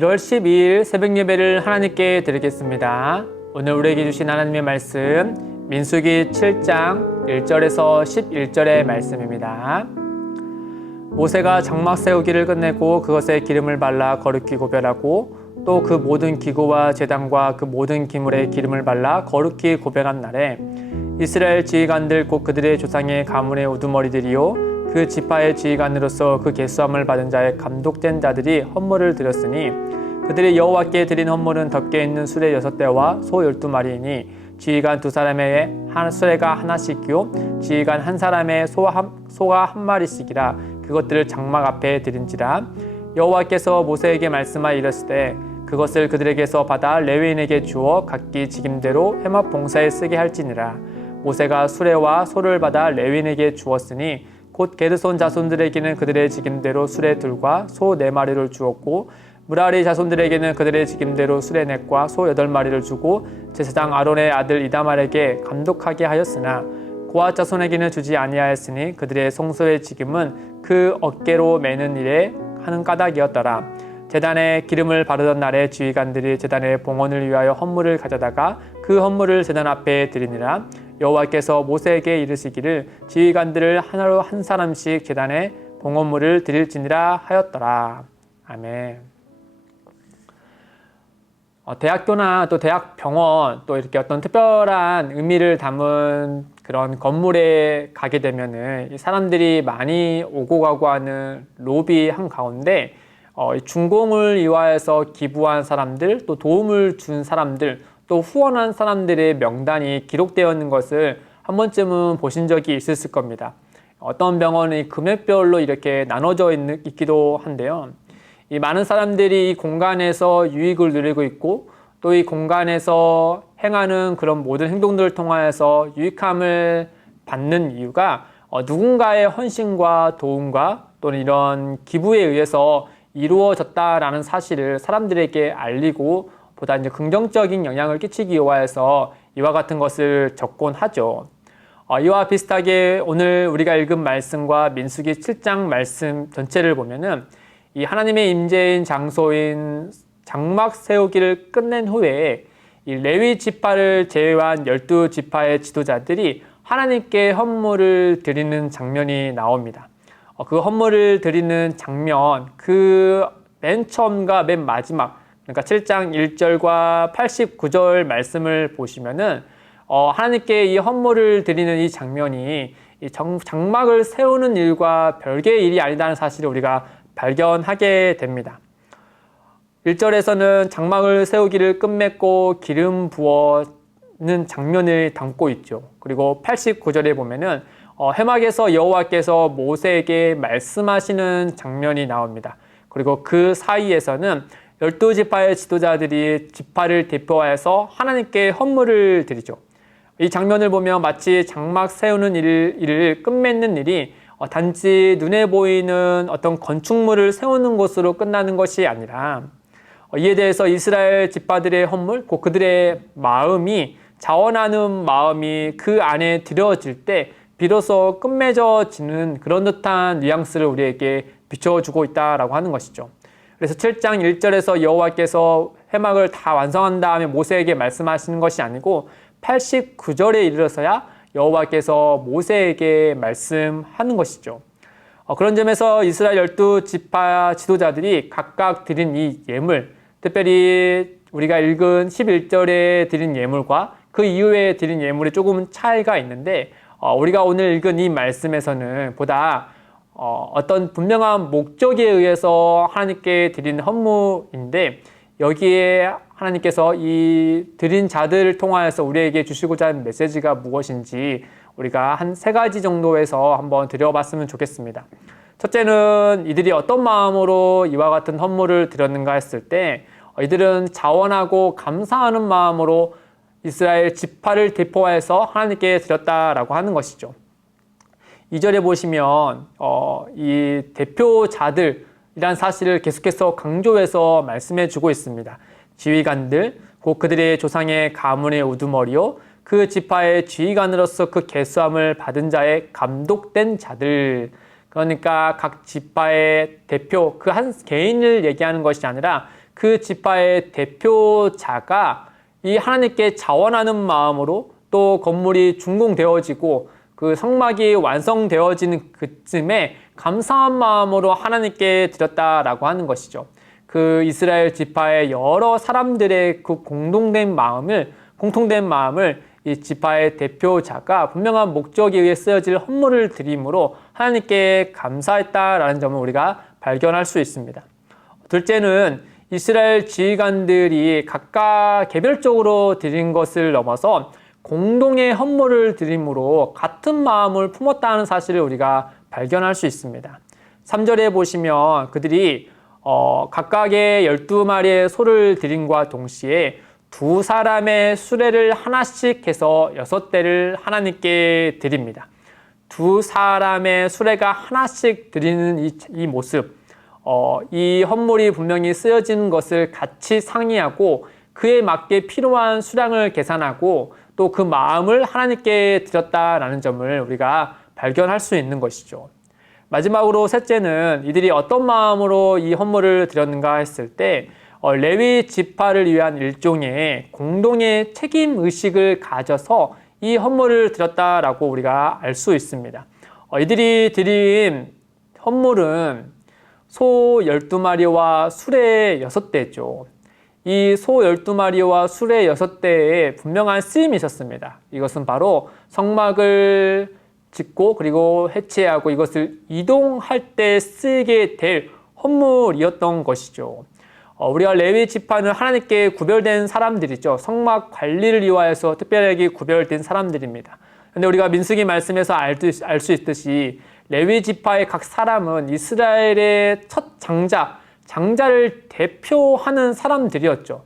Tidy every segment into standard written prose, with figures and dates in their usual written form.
1월 12일 새벽 예배를 하나님께 드리겠습니다. 오늘 우리에게 주신 하나님의 말씀 민수기 7장 1절에서 11절의 말씀입니다. 모세가 장막 세우기를 끝내고 그것에 기름을 발라 거룩히 고별하고 또 그 모든 기구와 제단과 그 모든 기물에 기름을 발라 거룩히 고별한 날에 이스라엘 지휘관들 곧 그들의 조상의 가문의 우두머리들이요 그 지파의 지휘관으로서 그 계수함을 받은 자의 감독된 자들이 헌물을 드렸으니 그들이 여호와께 드린 헌물은 덮개 있는 수레 6대와 소 12마리이니 지휘관 2사람의 수레가 하나씩이요 지휘관 한 사람의 소가 한 마리씩이라 그것들을 장막 앞에 드린지라. 여호와께서 모세에게 말씀하여 이르시되 그것을 그들에게서 받아 레위인에게 주어 각기 직임대로 회막 봉사에 쓰게 할지니라. 모세가 수레와 소를 받아 레위인에게 주었으니 곧 게르손 자손들에게는 그들의 직임대로 수레 둘과 소 4마리를 주었고 무라리 자손들에게는 그들의 직임대로 수레 넷과 소 8마리를 주고 제사장 아론의 아들 이다말에게 감독하게 하였으나 고앗 자손에게는 주지 아니하였으니 그들의 성소의 직임은 그 어깨로 매는 일에 하는 까닭이었더라. 제단에 기름을 바르던 날에 지휘관들이 제단의 봉헌을 위하여 헌물을 가져다가 그 헌물을 제단 앞에 드리니라. 여호와께서 모세에게 이르시기를 지휘관들을 하나로 한 사람씩 제단에 봉헌물을 드릴지니라 하였더라. 아멘. 대학교나 또 대학병원 또 이렇게 어떤 특별한 의미를 담은 그런 건물에 가게 되면은 사람들이 많이 오고 가고 하는 로비 한 가운데 준공을 위하여서 기부한 사람들, 또 도움을 준 사람들, 또 후원한 사람들의 명단이 기록되어 있는 것을 한 번쯤은 보신 적이 있으실 겁니다. 어떤 병원이 금액별로 이렇게 나눠져 있기도 한데요. 이 많은 사람들이 이 공간에서 유익을 누리고 있고 또 이 공간에서 행하는 그런 모든 행동들을 통하여서 유익함을 받는 이유가 누군가의 헌신과 도움과 또는 이런 기부에 의해서 이루어졌다라는 사실을 사람들에게 알리고 보다 이제 긍정적인 영향을 끼치기 위하여서 이와 같은 것을 적곤 하죠. 이와 비슷하게 오늘 우리가 읽은 말씀과 민수기 7장 말씀 전체를 보면은 이 하나님의 임재인 장소인 장막 세우기를 끝낸 후에 이 레위 지파를 제외한 12지파의 지도자들이 하나님께 헌물을 드리는 장면이 나옵니다. 그 헌물을 드리는 장면, 그 맨 처음과 맨 마지막, 그러니까 7장 1절과 89절 말씀을 보시면은 하나님께 이 헌물을 드리는 이 장면이 이 장막을 세우는 일과 별개의 일이 아니다는 사실을 우리가 발견하게 됩니다. 1절에서는 장막을 세우기를 끝맺고 기름 부어는 장면을 담고 있죠. 그리고 89절에 보면은 회막에서 여호와께서 모세에게 말씀하시는 장면이 나옵니다. 그리고 그 사이에서는 12지파의 지도자들이 지파를 대표하여서 하나님께 헌물을 드리죠. 이 장면을 보면 마치 장막 세우는 일을 끝맺는 일이 단지 눈에 보이는 어떤 건축물을 세우는 것으로 끝나는 것이 아니라 이에 대해서 이스라엘 지파들의 헌물, 곧 그들의 마음이 자원하는 마음이 그 안에 들여질 때 비로소 끝맺어지는 그런 듯한 뉘앙스를 우리에게 비춰주고 있다라고 하는 것이죠. 그래서 7장 1절에서 여호와께서 회막을 다 완성한 다음에 모세에게 말씀하시는 것이 아니고 89절에 이르러서야 여호와께서 모세에게 말씀하는 것이죠. 그런 점에서 이스라엘 12지파 지도자들이 각각 드린 이 예물, 특별히 우리가 읽은 11절에 드린 예물과 그 이후에 드린 예물이 조금 차이가 있는데 우리가 오늘 읽은 이 말씀에서는 보다 어떤 분명한 목적에 의해서 하나님께 드린 헌물인데 여기에 하나님께서 이 드린 자들을 통하여서 우리에게 주시고자 하는 메시지가 무엇인지 우리가 한 3가지 정도에서 한번 드려봤으면 좋겠습니다. 첫째는 이들이 어떤 마음으로 이와 같은 헌물을 드렸는가 했을 때 이들은 자원하고 감사하는 마음으로 이스라엘 지파를 대표해서 하나님께 드렸다라고 하는 것이죠. 2절에 보시면 이 대표자들이란 사실을 계속해서 강조해서 말씀해 주고 있습니다. 지휘관들, 곧 그들의 조상의 가문의 우두머리요 그 지파의 지휘관으로서 그 계수함을 받은 자의 감독된 자들. 그러니까 각 지파의 대표, 그 한 개인을 얘기하는 것이 아니라 그 지파의 대표자가 이 하나님께 자원하는 마음으로 또 건물이 준공되어지고 그 성막이 완성되어지는 그쯤에 감사한 마음으로 하나님께 드렸다라고 하는 것이죠. 그 이스라엘 지파의 여러 사람들의 그 공통된 마음을 이 지파의 대표자가 분명한 목적에 의해 쓰여질 헌물을 드림으로 하나님께 감사했다라는 점을 우리가 발견할 수 있습니다. 둘째는 이스라엘 지휘관들이 각각 개별적으로 드린 것을 넘어서 공동의 헌물을 드림으로 같은 마음을 품었다는 사실을 우리가 발견할 수 있습니다. 3절에 보시면 그들이 각각의 12마리의 소를 드림과 동시에 두 사람의 수레를 하나씩 해서 6대를 하나님께 드립니다. 두 사람의 수레가 하나씩 드리는 이 모습, 이 헌물이 분명히 쓰여지는 것을 같이 상의하고 그에 맞게 필요한 수량을 계산하고 또 그 마음을 하나님께 드렸다라는 점을 우리가 발견할 수 있는 것이죠. 마지막으로 셋째는 이들이 어떤 마음으로 이 헌물을 드렸는가 했을 때 레위 지파를 위한 일종의 공동의 책임 의식을 가져서 이 헌물을 드렸다라고 우리가 알 수 있습니다. 이들이 드린 헌물은 소 12마리와 수레 6대죠. 이 소 12마리와 수레 6대에 분명한 쓰임이 있었습니다. 이것은 바로 성막을 짓고 그리고 해체하고 이것을 이동할 때 쓰게 될 헌물이었던 것이죠. 우리가 레위 지파는 하나님께 구별된 사람들이죠. 성막 관리를 위하여서 특별하게 구별된 사람들입니다. 그런데 우리가 민수기 말씀에서 알 수 있듯이 레위 지파의 각 사람은 이스라엘의 첫 장자를 대표하는 사람들이었죠.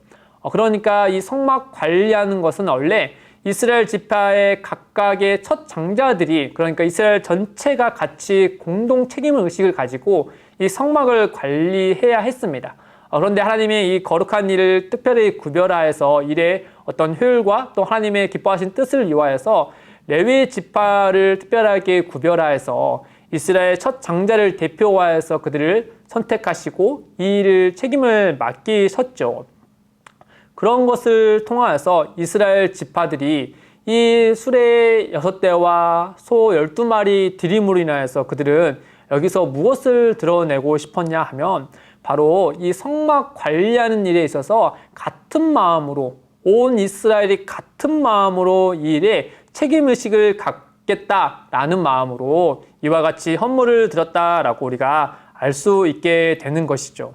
그러니까 이 성막 관리하는 것은 원래 이스라엘 지파의 각각의 첫 장자들이, 그러니까 이스라엘 전체가 같이 공동 책임 의식을 가지고 이 성막을 관리해야 했습니다. 그런데 하나님이 이 거룩한 일을 특별히 구별하여서 일의 어떤 효율과 또 하나님의 기뻐하신 뜻을 위하여서 레위 지파를 특별하게 구별하여서 이스라엘 첫 장자를 대표하여서 그들을 선택하시고 이 일을 책임을 맡기셨죠. 그런 것을 통하여서 이스라엘 지파들이 이 수레 6대와 소 12마리 드림으로 인하여서 그들은 여기서 무엇을 드러내고 싶었냐 하면 바로 이 성막 관리하는 일에 있어서 같은 마음으로, 온 이스라엘이 같은 마음으로 이 일에 책임의식을 갖겠다라는 마음으로 이와 같이 헌물을 드렸다라고 우리가 알 수 있게 되는 것이죠.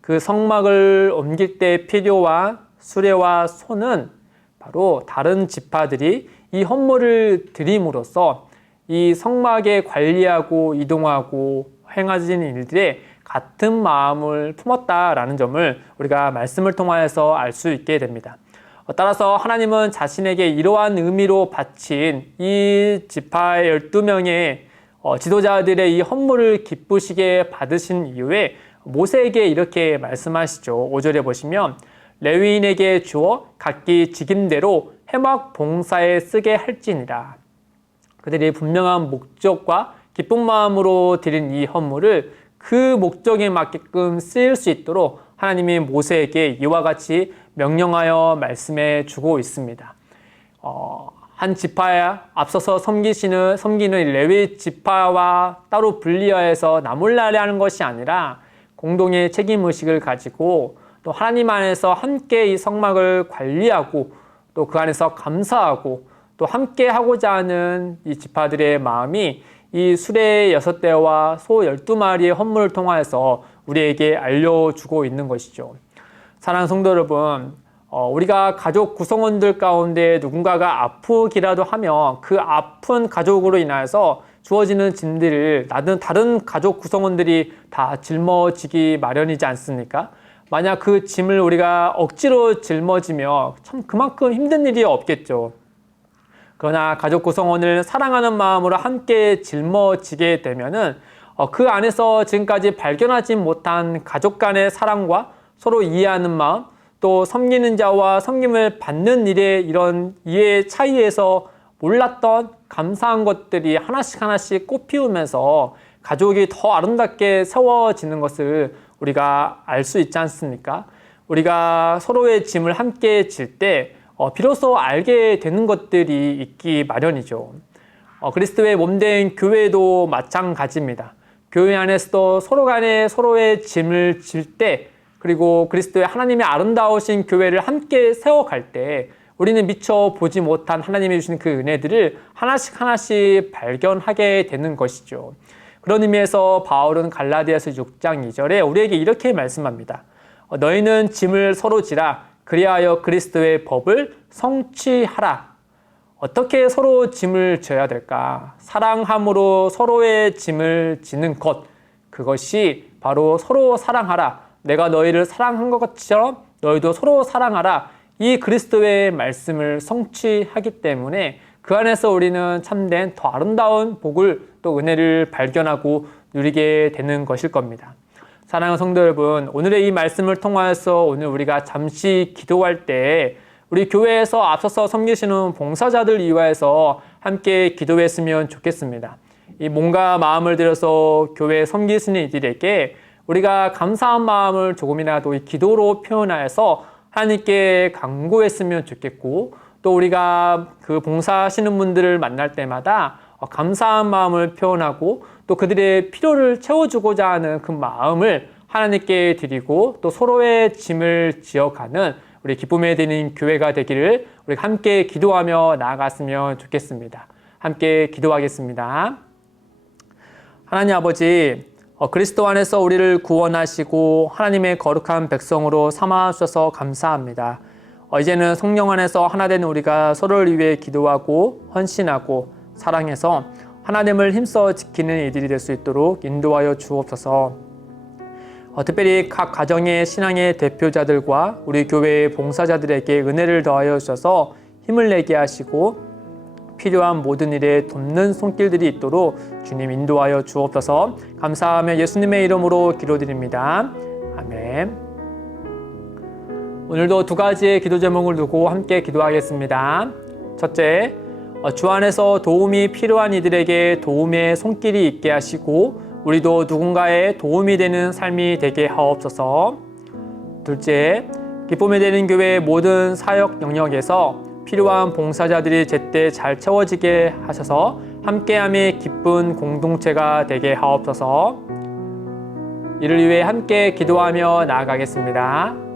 그 성막을 옮길 때 필요한 수레와 소는 바로 다른 지파들이 이 헌물을 드림으로써 이 성막에 관리하고 이동하고 행하는 일들에 같은 마음을 품었다라는 점을 우리가 말씀을 통하여서 알 수 있게 됩니다. 따라서 하나님은 자신에게 이러한 의미로 바친 이 지파의 12명의 지도자들의 이 헌물을 기쁘시게 받으신 이후에 모세에게 이렇게 말씀하시죠. 5절에 보시면 레위인에게 주어 각기 직임대로 회막 봉사에 쓰게 할지니라. 그들이 분명한 목적과 기쁜 마음으로 드린 이 헌물을 그 목적에 맞게끔 쓰일 수 있도록 하나님이 모세에게 이와 같이 명령하여 말씀해 주고 있습니다. 한 지파에 앞서서 섬기는 레위 지파와 따로 분리하여서 나몰라라 하는 것이 아니라 공동의 책임의식을 가지고 또 하나님 안에서 함께 이 성막을 관리하고 또 그 안에서 감사하고 또 함께 하고자 하는 이 지파들의 마음이 이 수레 6대와 소 12마리의 헌물을 통하여서 우리에게 알려주고 있는 것이죠. 사랑하는 성도 여러분, 우리가 가족 구성원들 가운데 누군가가 아프기라도 하면 그 아픈 가족으로 인하여서 주어지는 짐들을 다른 가족 구성원들이 다 짊어지기 마련이지 않습니까? 만약 그 짐을 우리가 억지로 짊어지면 참 그만큼 힘든 일이 없겠죠. 그러나 가족 구성원을 사랑하는 마음으로 함께 짊어지게 되면은 그 안에서 지금까지 발견하지 못한 가족 간의 사랑과 서로 이해하는 마음, 또 섬기는 자와 섬김을 받는 일의 이런 이해의 차이에서 몰랐던 감사한 것들이 하나씩 꽃피우면서 가족이 더 아름답게 세워지는 것을 우리가 알 수 있지 않습니까? 우리가 서로의 짐을 함께 질 때 비로소 알게 되는 것들이 있기 마련이죠. 그리스도의 몸된 교회도 마찬가지입니다. 교회 안에서도 서로 간에 서로의 짐을 질 때, 그리고 그리스도의 하나님의 아름다우신 교회를 함께 세워갈 때 우리는 미처 보지 못한 하나님이 주신 그 은혜들을 하나씩 하나씩 발견하게 되는 것이죠. 그런 의미에서 바울은 갈라디아서 6장 2절에 우리에게 이렇게 말씀합니다. 너희는 짐을 서로 지라 그리하여 그리스도의 법을 성취하라. 어떻게 서로 짐을 져야 될까? 사랑함으로 서로의 짐을 지는 것, 그것이 바로 서로 사랑하라. 내가 너희를 사랑한 것처럼 너희도 서로 사랑하라. 이 그리스도의 말씀을 성취하기 때문에 그 안에서 우리는 참된 더 아름다운 복을 또 은혜를 발견하고 누리게 되는 것일 겁니다. 사랑하는 성도 여러분, 오늘의 이 말씀을 통하여서 오늘 우리가 잠시 기도할 때 우리 교회에서 앞서서 섬기시는 봉사자들 위하여서 함께 기도했으면 좋겠습니다. 이 몸과 마음을 들여서 교회 섬기시는 이들에게 우리가 감사한 마음을 조금이라도 이 기도로 표현하여서 하나님께 간구했으면 좋겠고, 또 우리가 그 봉사하시는 분들을 만날 때마다 감사한 마음을 표현하고 또 그들의 필요를 채워주고자 하는 그 마음을 하나님께 드리고 또 서로의 짐을 지어가는 우리 기쁨에 드리는 교회가 되기를 우리 함께 기도하며 나아갔으면 좋겠습니다. 함께 기도하겠습니다. 하나님 아버지, 그리스도 안에서 우리를 구원하시고 하나님의 거룩한 백성으로 삼아주셔서 감사합니다. 이제는 성령 안에서 하나 된 우리가 서로를 위해 기도하고 헌신하고 사랑해서 하나님을 힘써 지키는 이들이 될 수 있도록 인도하여 주옵소서. 특별히 각 가정의 신앙의 대표자들과 우리 교회의 봉사자들에게 은혜를 더하여 주셔서 힘을 내게 하시고 필요한 모든 일에 돕는 손길들이 있도록 주님 인도하여 주옵소서. 감사하며 예수님의 이름으로 기도드립니다. 아멘. 오늘도 두 가지의 기도 제목을 두고 함께 기도하겠습니다. 첫째, 주 안에서 도움이 필요한 이들에게 도움의 손길이 있게 하시고 우리도 누군가의 도움이 되는 삶이 되게 하옵소서. 둘째, 기쁨이 되는 교회의 모든 사역 영역에서 필요한 봉사자들이 제때 잘 채워지게 하셔서 함께함이 기쁜 공동체가 되게 하옵소서. 이를 위해 함께 기도하며 나아가겠습니다.